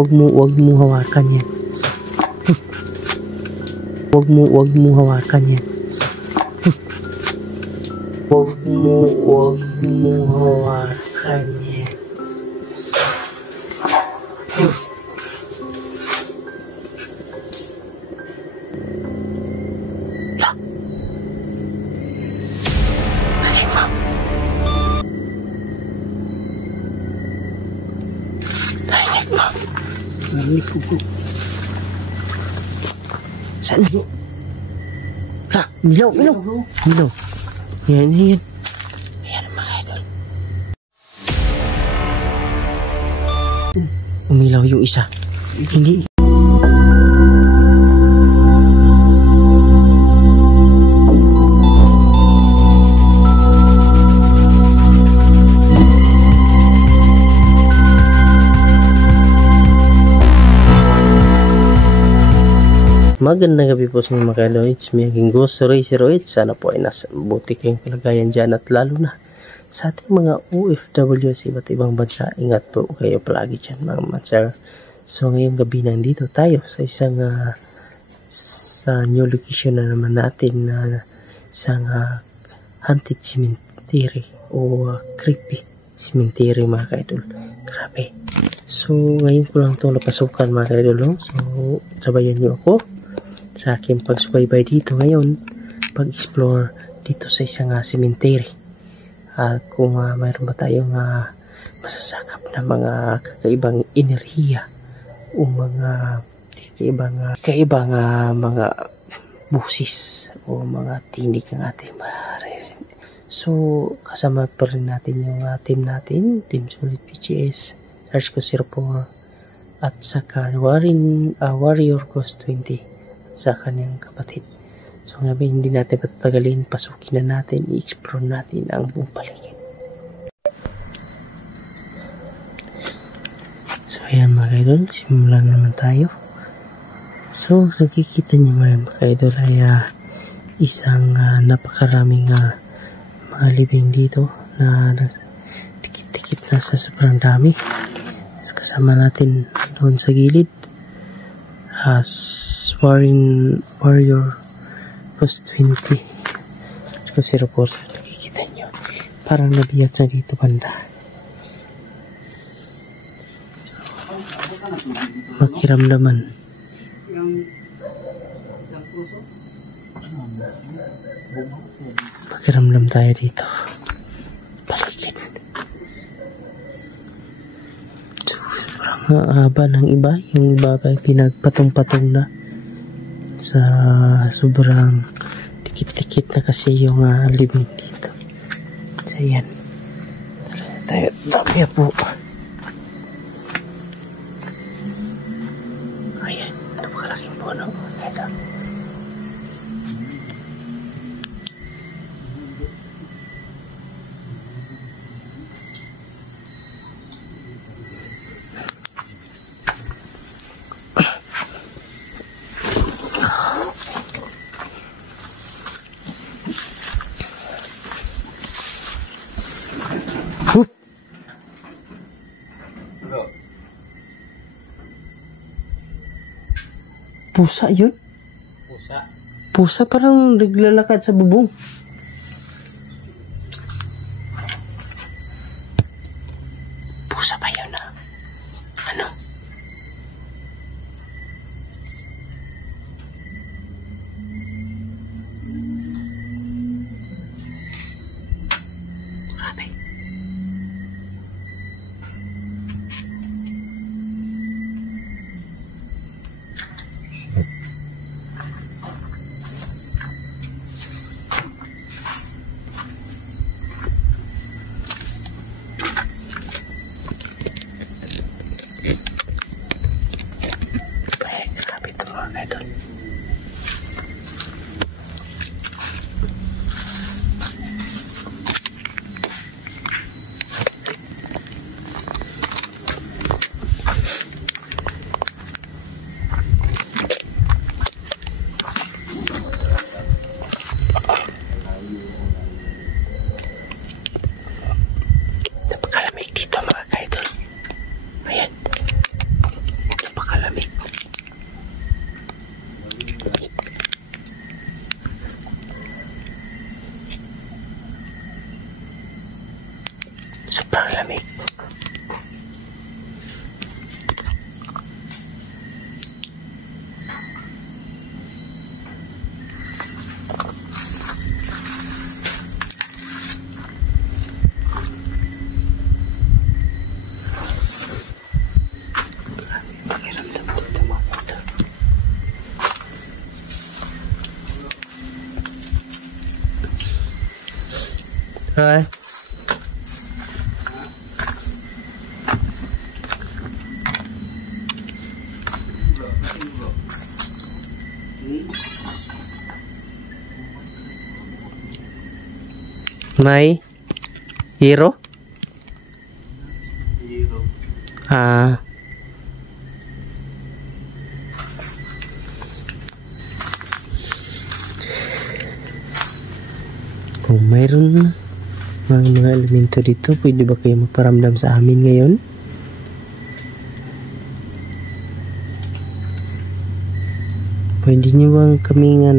Wag mo hawakan yan. Wag mo hawakan yan. Wag mo hawakan yan. Narinig ko po. Saan? Ha? Milaw. Yan. Ayan mga idol. Umilaw yung isa. Hindi. Magandang gabi po sa mga kaidol. It's me again, Ghost Racer 08. Sana po ay nasa mabuti kayong kalagayan dyan, at lalo na sa ating mga OFW sa iba't ibang bansa. Ingat po kayo palagi dyan mga mansar. So ngayong gabi nandito tayo sa isang sa new location na naman natin na isang haunted cemetery o creepy cemetery mga kaidol. Grabe. So ngayon ko lang itong napasukan mga kaidol. So sabayan nyo ako sa aking pagsubaybay dito ngayon, pag-explore dito sa isang cemetery. At kung mayroon ba tayong masasakap na mga kakaibang enerhiya o mga kakaibang mga busis o mga tinig ng ating maririnig. So kasama pa rin natin yung team natin, Team Solid PGS, Archco 04 at saka Warrior Ghost 20 sa kanyang kapatid. So ngayon hindi natin patatagalin, pasukin na natin, i-explore natin ang buong paligid. So ayan mga idol, simulan naman tayo. So nakikita niyo ngayon mga idol ay isang napakaraming mga living dito na dikit-dikit na sa sobrang dami. Kasama natin doon sa gilid Warrior Ghost 20 kasi report. Nakikita nyo parang nabiyak na dito banda. Makiramdaman tayo dito paligid. Sobrang haba ng iba, yung iba ay pinagpatong-patong na sa sobrang dikit-dikit na kasi yung living dito. So yan, tayo dami po. Ayan, napakalaking puno. Ito. Pusa yun? Pusa parang naglalakad sa bubong. Pusa ba yun ano? Grabe. Sobrang lamig. Hi. May hero? Ah. Kung mayroon mga elemento dito, pwede ba kayo magparamdam sa amin ngayon? Pwede nyo bang kaming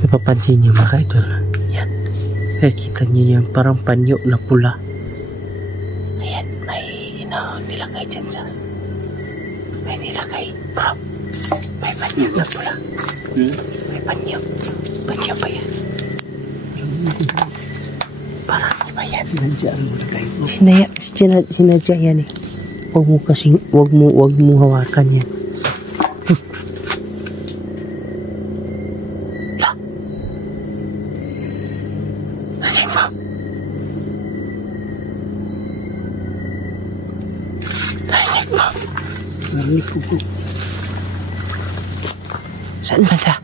napapansin nyo mga idol, yan, kita nyo yung parang panyo na pula. Ayan, may nilagay dyan sa bro, may panyo na pula. May panyo pa yan. Parang iba yan, nandiyan mo lagay mo. Sinadya yan eh. Wag mo hawakan yan. Narinig ko po. Saan banda?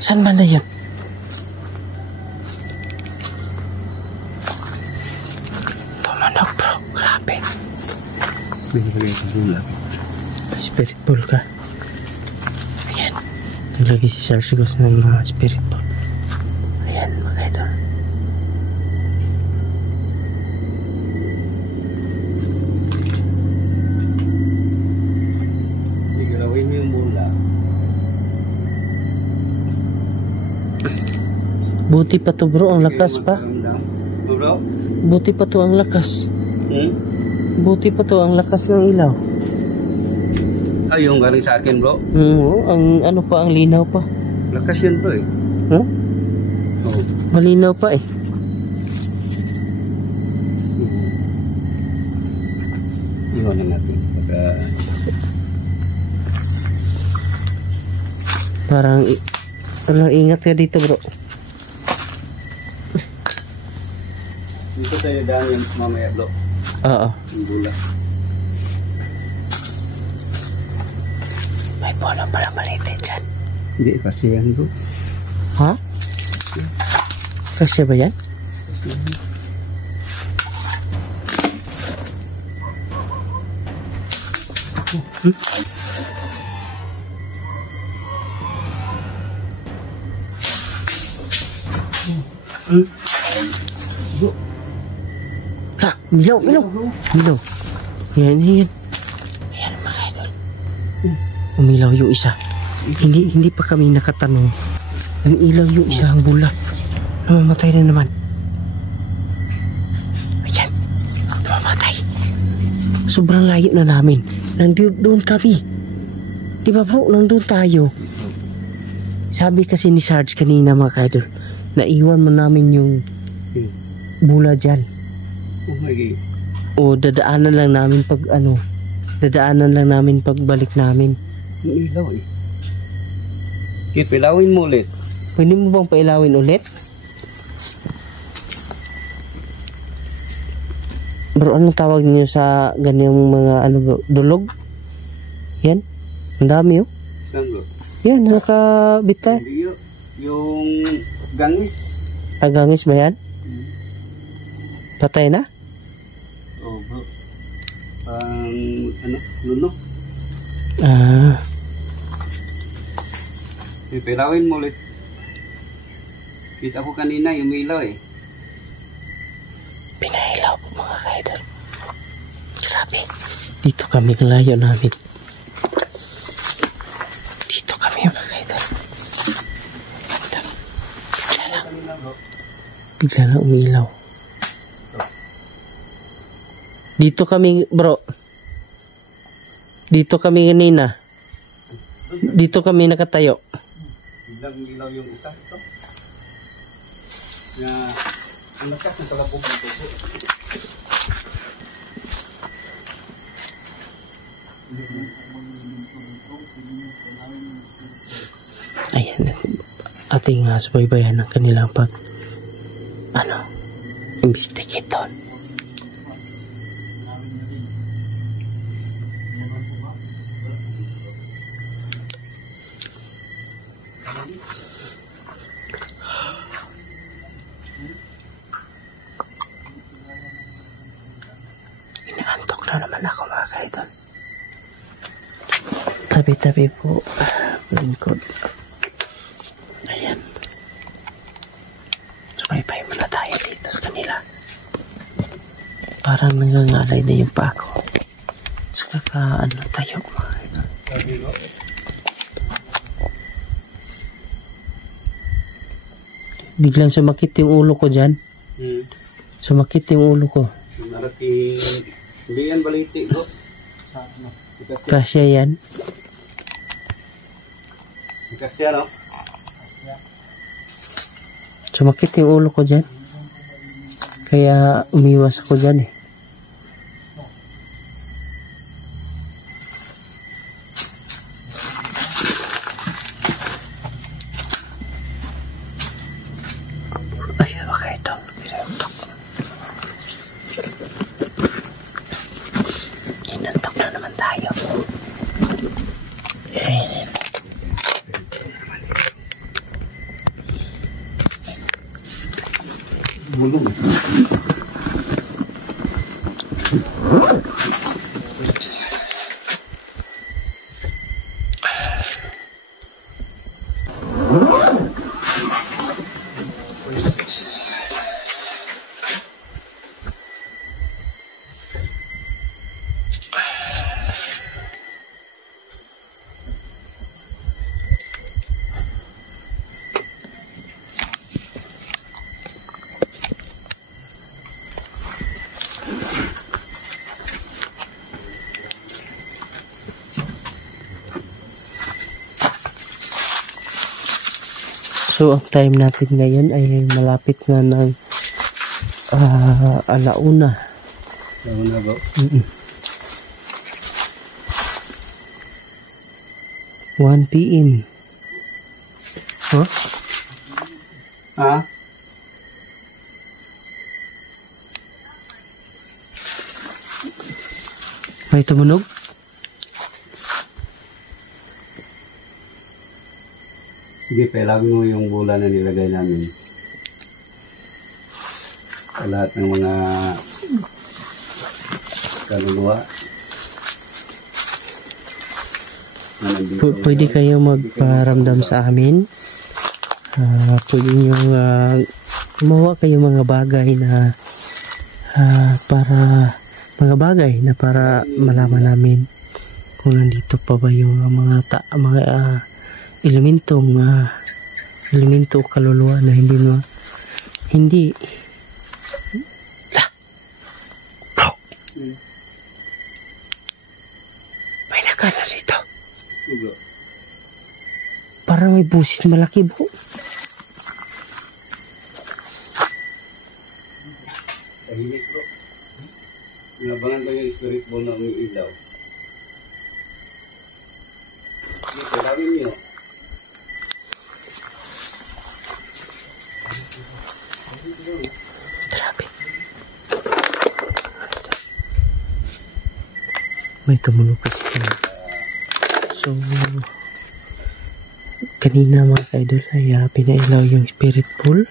Saan banda yun? Tumunog bro, grabe. Binigay sa bula. Spirit ball ka. Ayan. Naglagay si Sarsigos ng spirit ball. Ayan mga idol. Buti pa to bro, ang lakas pa. Buti pa to ang lakas. Buti pa to ang lakas ng ilaw. Ay, yung galing sa akin bro. Ang ang linaw pa. Lakas yun bro eh. Huh? Oh. Malinaw pa eh. Iwan na natin. Parang ingat ka dito bro. Dito tayo daan yung mamaya bro. Oo. Yung bula. May bola pala maliit dyan. Hindi, kasi yan bro. Ha? Kasi ba yan? Milaw. Yan. Ayan mga idol. Umilaw yung isa. Hindi pa kami nakatanong. Umilaw yung isa ang bula. Namamatay na naman. Ayan. Namamatay. Sobrang layo na namin. Nandun kami. Diba bro? Nandun tayo. Sabi kasi ni Sarge kanina mga idol, naiwan mo namin yung bula dyan. O dadaanan lang namin pagbalik namin. Ilaw eh. Kit, pilawin mo ulit. Pwede mo bang pailawin ulit? Bro, anong tawag niyo sa ganyang mga bro? Dulog? Yan? Ang dami oh. Saan bro? Yan, nakabita. Yung gangis. Gangis ba yan? Patay na? Oh, bro. Luno. Pilawin mo ulit. Kita ko kanina yung ilaw eh. Pinailaw po mga ka-idol. Grabe. Dito kami layo namin. Dito kami mga ka-idol. Bigla na umilaw. Dito kami bro. Dito kami kanina. Dito kami nakatayo. Biglang ilaw yung isa ito. Na ang lakas ng talabog ng tubo. Ayan, ating subaybayan ng kanilang investigate doon. Inaantok na naman ako mga ka-idol. Tabi-tabi po lingkod. Ayan. Sumaybay muna tayo dito sa kanila. Parang nangangalay na yung pa ako. So tayo mga idol. Biglang sumakit yung ulo ko dyan. Sumakit yung ulo ko. Hindi yan baliti bro. Kasya yan. Kasya no? Sumakit yung ulo ko dyan. Kaya umiwas ako dyan eh. Ayan mga idol. Inantok na naman tayo. Ayan. Bulong. So, ang time natin ngayon ay malapit na ng alauna. Alauna ba? 1 PM. Huh? Ha? May tumunog? Sige, pailagin mo yung bola na nilagay namin. Sa lahat ng mga kaluluwa. Pwede kayo magparamdam sa amin. Pwede nyo gumawa kayo mga bagay na para malaman namin kung nandito pa ba yung mga elemento kaluluwa na hindi bro, may nakala rito. Parang may busit malaki bro. Tahimik bro. Inabangan ko yung spirit ball na umiilaw. Palawin niyo. Grabe. May tumunog kasi. So, kanina mga ka-idol ay pinailaw yung spirit pool.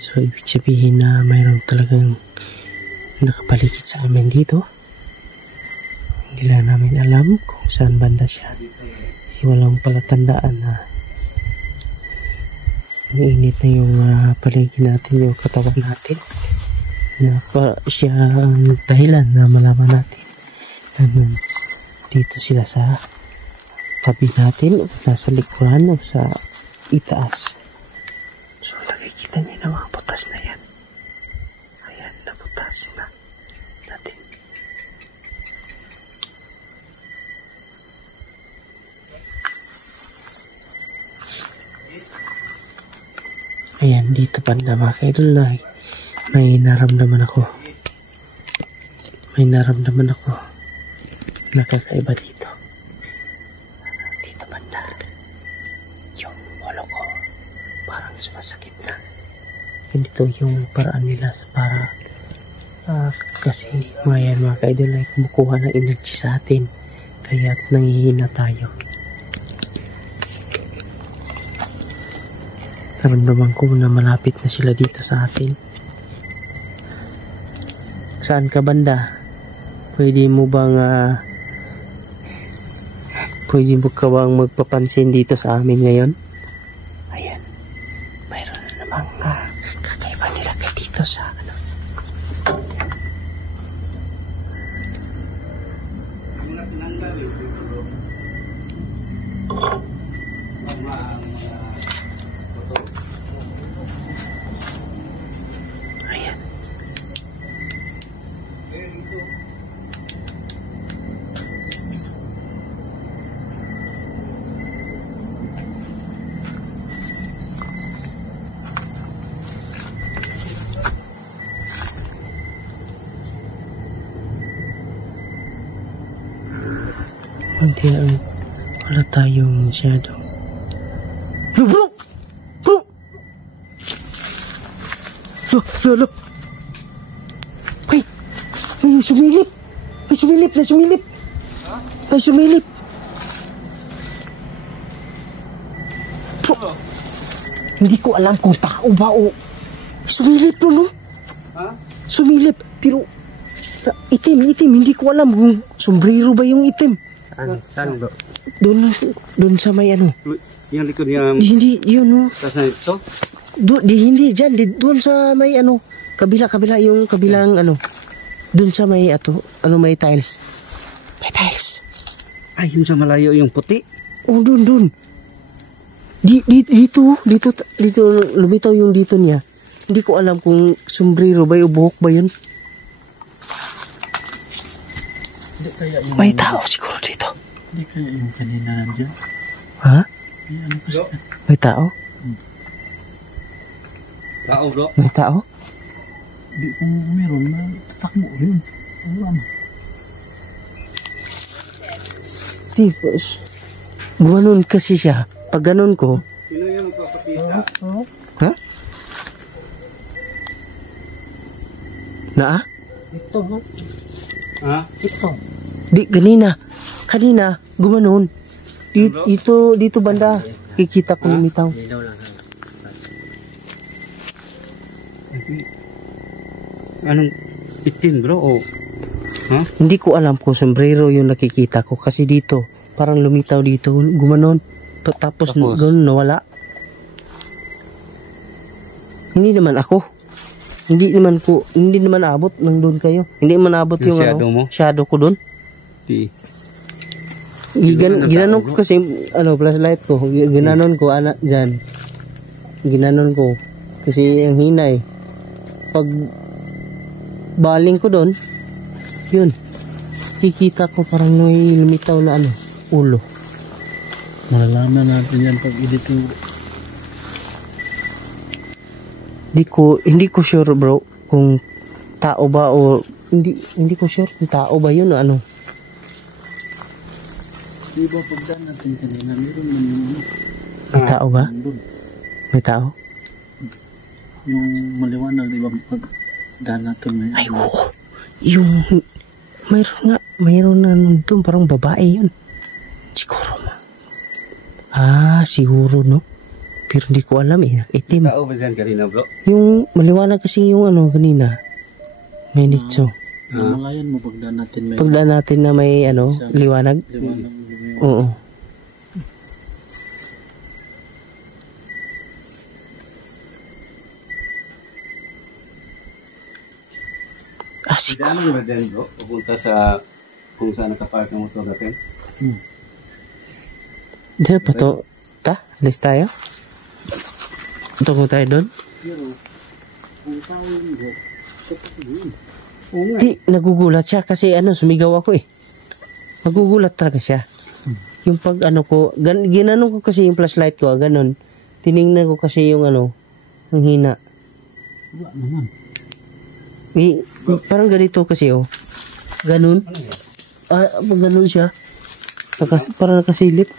So, ibig sabihin na mayroon talagang nakapaligid sa amin dito. Hindi lang namin alam kung saan banda siya. Kasi walang palatandaan na mainit na yung paligid natin, yung katawan natin. Na siya ang dahilan na malaman natin na dito sila sa tabi natin o nasa likuran o sa itaas. So nakikita niyo na mga butas na yan. Ayan, nabutas na natin. Ayan, dito banda mga kaidol na may naramdaman ako. May naramdaman ako. Nakakaiba dito. Dito banda. Yung ulo ko parang sumasakit na. Ganito yung paraan nila para kasi mga kaidol ay kumukuha ng energy sa atin. Kaya nangihina tayo. Naramdaman ko na malapit na sila dito sa atin. Saan ka banda? Pwede mo bang magpapansin dito sa amin ngayon? Ayan. Mayroon na namang kakaiba nila kayo dito sa ano. Ayan. Hindi wala tayong masyado. Lo. Ay, sumilip. Ay, sumilip. Hindi ko alam kung tao ba o sumilip no? Ha? Sumilip, pero itim. Hindi ko alam kung sombrero ba yung itim. Saan bro? Doon sa may ano. Yung likod niya. Hindi, yun no. Saan ito? Hindi dyan, doon sa may ano. Kabila yung kabilang ano. Doon sa may may tiles. May tiles. Ay, yung sa malayo yung puti. Oh, doon. Dito lumitaw yung dito niya. Hindi ko alam kung sombrero ba o buhok ba yun. May tao siguro dito. Hindi kaya yung kanina nandiyan. Ha? Ano kasi? May tao? Tao bro? May tao? Hindi kung meron na takbo rin. Alam. Tipos. Gumanon kasi siya. Pag ganon ko. Sino yung nagpapakita? Ha? Na? Ito ha? Ha? Ito. Di, kanina, gumanon. Dito banda. Kikita ko lumitaw. Anong itim bro? O? Ha? Hindi ko alam kung sombrero yung nakikita ko. Kasi dito, parang lumitaw dito. Gumanon. Tapos gano'n nawala. Hindi naman ako. Hindi naman abot nang doon kayo. Hindi naman abot yung shadow mo? Shadow ko doon. Di. Ginanon ko kasi flashlight ko. Ginanon ko diyan. Ginanon ko kasi ang hina eh. Pag baling ko doon, yun. Kikita ko parang may lumitaw na ulo. Malalaman natin yan pag edito. Hindi ko sure bro kung tao ba o hindi ko sure kung tao ba yun o ano. Diba pagdaan natin kanina meron man yung May tao ba? Doon. May tao? Yung maliwanag diba pagdaan natin may Ay oo. Yung mayroon na doon parang babae yun. Siguro ma. Siguro no. Pero hindi ko alam eh. Itim. Tao ba dyan kanina bro? Yung maliwanag kasi yung kanina. May nicho. Malayan mo pagdaan natin may Pagdaan natin na may ano, liwanag. liwanag. Oo. Sige, ano yung din bro? Pupunta sa kung saan nakapark ng motor natin. Diyan pa to. Alis tayo. Tungo tayo doon. Pero, kung tao yun bro, Di, nagugulat siya kasi ano, sumigaw ako eh. Nagugulat talaga siya. Yung pag ano ko, ginanong ko kasi yung flashlight ko, ganun. Tiningnan ko kasi yung ano, ang hina. wala naman. Parang ganito kasi oh. Ganun. Pag ganun siya. Parang nakasilip.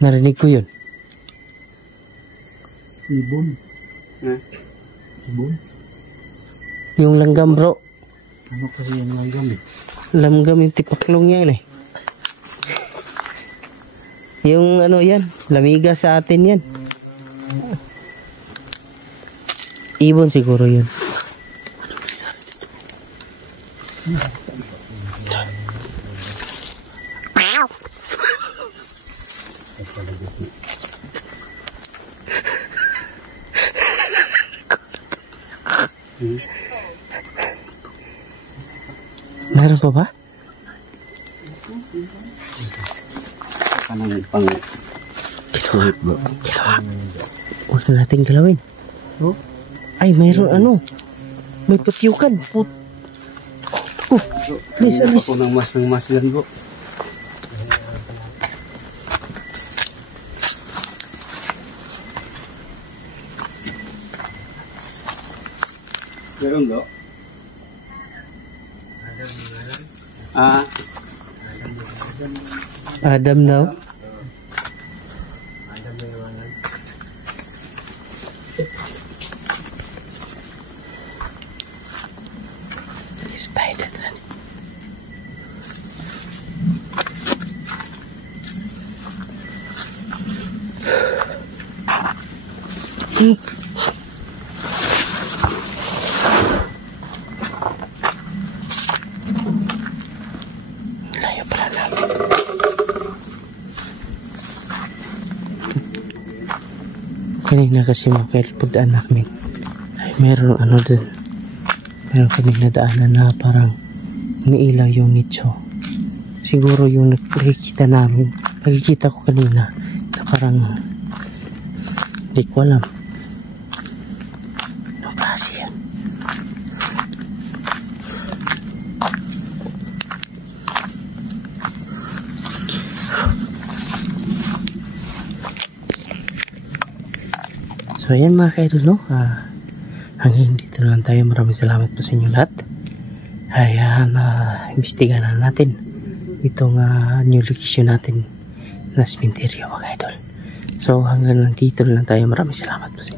Narinig ko yun. Ibon. Ibon. Yung langgam bro. Ano kasi yung langgam eh? Langgam yung tipaklong yan eh. Yung ano yan. Lamiga sa atin yan. Ibon siguro yun. Meron pa ba? Kanang pang Kilawak. Huwag na natin galawin. Ay, mayroon ano. May patyukan. Alis. ako ng mas yan bro. Meron bro? Adam now. Tayo dyan. Layo pala namin. Kanina kasi pagdaan namin ay meron ano dun. Meron kami nadaanan na parang umiilaw yung nicho. Siguro yung nakikita ko kanina na parang hindi ko alam. Anong klase yan? So ayan mga kaidol, no? Hanggang dito lang tayo. Maraming salamat po sa inyo lahat. Ayan, imbestigahan na natin itong new location natin na cemetery mga kaidol. So hanggang dito lang tayo. Maraming salamat po sa inyo.